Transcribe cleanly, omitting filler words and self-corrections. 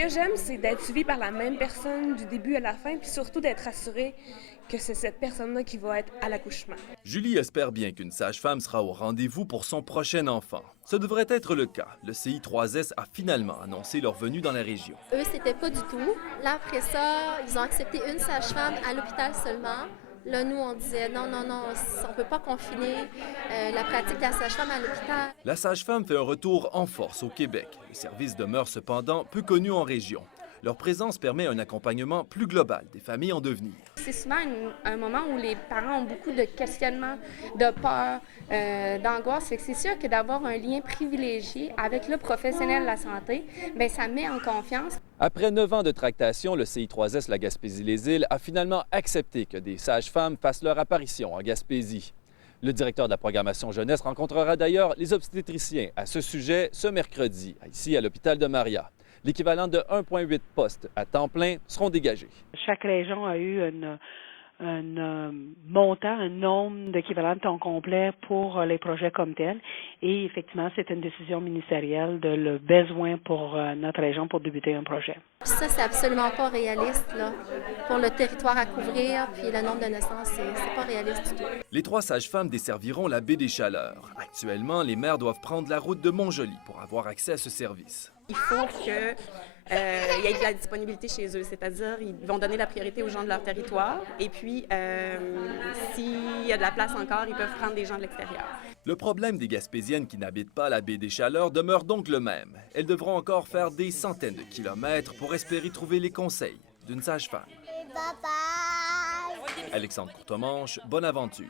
que j'aime, c'est d'être suivie par la même personne du début à la fin, puis surtout d'être assurée que c'est cette personne-là qui va être à l'accouchement. Julie espère bien qu'une sage-femme sera au rendez-vous pour son prochain enfant. Ce devrait être le cas. Le CI3S a finalement annoncé leur venue dans la région. Eux, c'était pas du tout. Là, après ça, ils ont accepté une sage-femme à l'hôpital seulement. Là, nous, on disait non, non, non, on ne peut pas confiner la pratique de la sage-femme à l'hôpital. La sage-femme fait un retour en force au Québec. Le service demeure cependant peu connu en région. Leur présence permet un accompagnement plus global des familles en devenir. C'est souvent un moment où les parents ont beaucoup de questionnements, de peur, d'angoisse. Fait que c'est sûr que d'avoir un lien privilégié avec le professionnel de la santé, bien, ça met en confiance. Après 9 ans de tractation, le CI3S La Gaspésie-les-Îles a finalement accepté que des sages-femmes fassent leur apparition en Gaspésie. Le directeur de la programmation jeunesse rencontrera d'ailleurs les obstétriciens à ce sujet ce mercredi, ici à l'hôpital de Maria. L'équivalent de 1,8 postes à temps plein seront dégagés. Chaque région a eu un montant, un nombre d'équivalents de temps complet pour les projets comme tels. Et effectivement, c'est une décision ministérielle de le besoin pour notre région pour débuter un projet. Ça, c'est absolument pas réaliste, là. Pour le territoire à couvrir, puis le nombre de naissances, c'est pas réaliste du tout. Les 3 sages-femmes desserviront la baie des Chaleurs. Actuellement, les mères doivent prendre la route de Montjoly pour avoir accès à ce service. Il faut qu'il y ait de la disponibilité chez eux, c'est-à-dire ils vont donner la priorité aux gens de leur territoire et puis s'il y a de la place encore, ils peuvent prendre des gens de l'extérieur. Le problème des Gaspésiennes qui n'habitent pas la baie des Chaleurs demeure donc le même. Elles devront encore faire des centaines de kilomètres pour espérer trouver les conseils d'une sage-femme. Alexandre Courtemanche, bonne aventure.